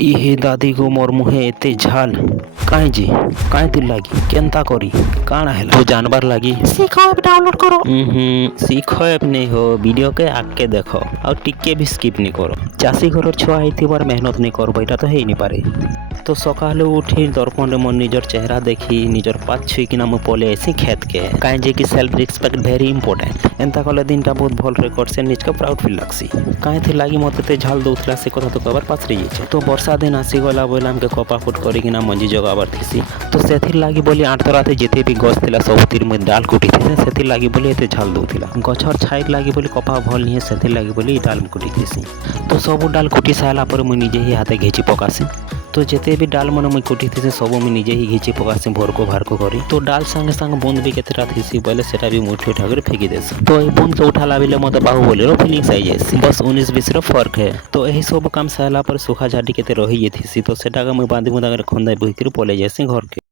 इहे दादी गो मोर मुहे एते झाल काहे जी काहे दिल लागी केनता करी काଣା है तो जानवर लागी सीखो ऐप डाउनलोड करो। सीखो ऐप नहीं हो वीडियो के आके देखो और टिके भी स्किप नहीं करो। चाषी घर छुआ बार मेहनत नहीं करब यहाँ तो है नहीं पारे। तो सकाल उठी दर्पण रे मोर निजर चेहरा देखी निजर पात छुईकिना मुझे पले आसी खेत के कहीं जे कि सेल्फ रिस्पेक्ट वेरी इंपोर्टेंट एंता कले दिन बहुत भल रे कर से निज के प्राउड फील लगसी कहीं थी लगी मते झाल दौला से कथा तो कबर पासरी जाइए। तो वर्षा दिन आसीगला बोले आमके कपा फुट करिकिना मंजी जगाबार थी तो से लगी बोली आठतरा जिते भी गछ थी सब मुझे डाल कुटी थी से लगी बोली एत झाल दौला गछर छाई लगी बोली कपा भल नहीं से लगी बोली डाल कुटी थी। तो सब डाल कुटी सारा पर मुझे निजे ही हाथे घिची पकासी। तो जिते भी डाल मन मुझे कुटी थी सब मुझे निजे ही घिची पकासी भोर को भार को करी। तो डाल संगे संग बूंद भी केतरा थी बोले से भी मुठी उठा कर फेंकी देसी। तो ये बूंद के उठा लाविले मत बाहुबली फिलिंग्स आई जाए बस 19-20 फर्क है। तो यही सब काम सारा पर सुखा झाटी के रही थी तो से मुझे बांधी बुंदा खंदा बोहिक पलै जासी घर के।